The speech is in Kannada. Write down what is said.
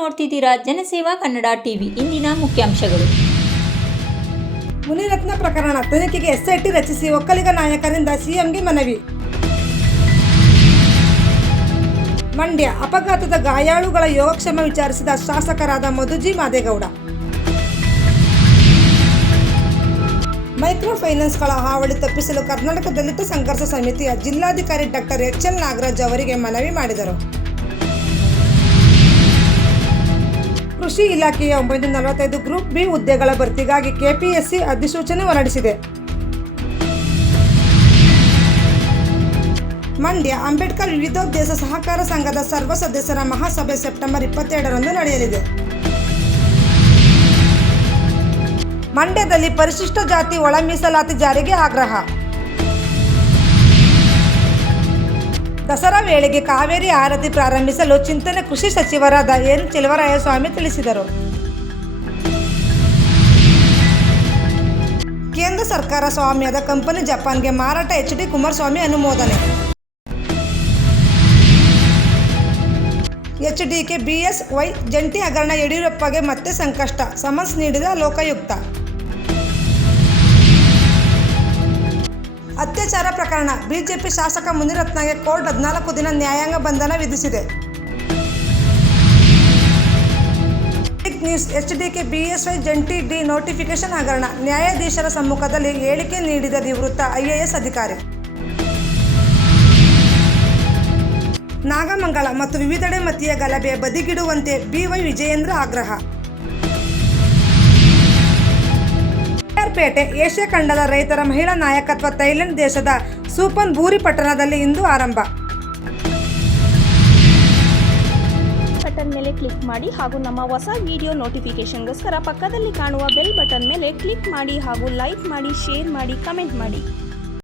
ನೋಡ್ತಿದ್ದೀರಾ? ಜನಸೇವಾ ಕನ್ನಡ ಟಿವಿ. ಇಂದಿನ ಮುಖ್ಯಾಂಶಗಳು. ಮುನಿರತ್ನ ಪ್ರಕರಣ. ತನಿಖೆಗೆ ಎಸ್ಐಟಿ ರಚಿಸಿ ಒಕ್ಕಲಿಗ ನಾಯಕರಿಂದ ಸಿಎಂಗೆ ಮನವಿ. ಮಂಡ್ಯ. ಅಪಘಾತದ ಗಾಯಾಳುಗಳ ಯೋಗಕ್ಷೇಮ ವಿಚಾರಿಸಿದ ಶಾಸಕರಾದ ಮಧುಜಿ ಮಾದೇಗೌಡ. ಮೈಕ್ರೋ ಫೈನಾನ್ಸ್ಗಳ ಹಾವಳಿ ತಪ್ಪಿಸಲು ಕರ್ನಾಟಕ ದಲಿತ ಸಂಘರ್ಷ ಸಮಿತಿಯ ಜಿಲ್ಲಾಧಿಕಾರಿ ಡಾಕ್ಟರ್ ಎಚ್ ಎಲ್ ನಾಗರಾಜ್ ಅವರಿಗೆ ಮನವಿ ಮಾಡಿದರು. ಕೃಷಿ ಇಲಾಖೆಯ ಒಂಬೈನೂರ ನಲವತ್ತೈದು ಗ್ರೂಪ್ ಬಿ ಹುದ್ದೆಗಳ ಭರ್ತಿಗಾಗಿ ಕೆಪಿಎಸ್ಸಿ ಅಧಿಸೂಚನೆ ಹೊರಡಿಸಿದೆ. ಮಂಡ್ಯ ಅಂಬೇಡ್ಕರ್ ವಿವಿಧೋದ್ದೇಶ ಸಹಕಾರ ಸಂಘದ ಸರ್ವ ಸದಸ್ಯರ ಮಹಾಸಭೆ ಸೆಪ್ಟೆಂಬರ್ ಇಪ್ಪತ್ತೆರಡರಂದು ನಡೆಯಲಿದೆ. ಮಂಡ್ಯದಲ್ಲಿ ಪರಿಶಿಷ್ಟ ಜಾತಿ ಒಳ ಮೀಸಲಾತಿ ಜಾರಿಗೆ ಆಗ್ರಹ. ದಸರಾ ವೇಳೆಗೆ ಕಾವೇರಿ ಆರತಿ ಪ್ರಾರಂಭಿಸಲು ಚಿಂತನೆ ಕೃಷಿ ಸಚಿವರಾದ ಎನ್ ಚೆಲುವರಾಯಸ್ವಾಮಿ ತಿಳಿಸಿದರು. ಕೇಂದ್ರ ಸರ್ಕಾರ ಸ್ವಾಮ್ಯದ ಕಂಪನಿ ಜಪಾನ್ಗೆ ಮಾರಾಟ ಎಚ್ ಡಿ ಕುಮಾರಸ್ವಾಮಿ ಅನುಮೋದನೆ. ಎಚ್ ಡಿಕೆ ಬಿಎಸ್ ವೈ ಜಂಟಿ ಹಗರಣ ಯಡಿಯೂರಪ್ಪಗೆ ಮತ್ತೆ ಸಂಕಷ್ಟ, ಸಮನ್ಸ್ ನೀಡಿದ ಲೋಕಾಯುಕ್ತ. ಅತ್ಯಾಚಾರ ಪ್ರಕರಣ. ಬಿಜೆಪಿ ಶಾಸಕ ಮುನಿರತ್ನಗೆ ಕೋರ್ಟ್ ಹದಿನಾಲ್ಕು ದಿನ ನ್ಯಾಯಾಂಗ ಬಂಧನ ವಿಧಿಸಿದೆ. ನ್ಯೂಸ್ ಎಚ್ಡಿಕೆ ಬಿಎಸ್ವೈ ಜಂಟಿ ಡಿ ನೋಟಿಫಿಕೇಶನ್ ಹಗರಣ. ನ್ಯಾಯಾಧೀಶರ ಸಮ್ಮುಖದಲ್ಲಿ ಹೇಳಿಕೆ ನೀಡಿದ ನಿವೃತ್ತ ಐಎಎಸ್ ಅಧಿಕಾರಿ. ನಾಗಮಂಗಲ ಮತ್ತು ವಿವಿಧೆಡೆ ಮತೀಯ ಗಲಭೆ ಬದಿಗಿಡುವಂತೆ ಬಿವೈ ವಿಜಯೇಂದ್ರ ಆಗ್ರಹ. ಪೇಟೆ, ಏಷ್ಯಾ ಖಂಡದ ರೈತರ ಮಹಿಳಾ ನಾಯಕತ್ವ ಥೈಲ್ಯಾಂಡ್ ದೇಶದ ಸೂಪನ್ ಬೂರಿ ಪಟ್ಟಣದಲ್ಲಿ ಇಂದು ಆರಂಭ. ಬಟನ್ ಮೇಲೆ ಕ್ಲಿಕ್ ಮಾಡಿ ಹಾಗೂ ನಮ್ಮ ಹೊಸ ವಿಡಿಯೋ ನೋಟಿಫಿಕೇಶನ್ಗೋಸ್ಕರ ಪಕ್ಕದಲ್ಲಿ ಕಾಣುವ ಬೆಲ್ ಬಟನ್ ಮೇಲೆ ಕ್ಲಿಕ್ ಮಾಡಿ ಹಾಗೂ ಲೈಕ್ ಮಾಡಿ, ಶೇರ್ ಮಾಡಿ, ಕಮೆಂಟ್ ಮಾಡಿ.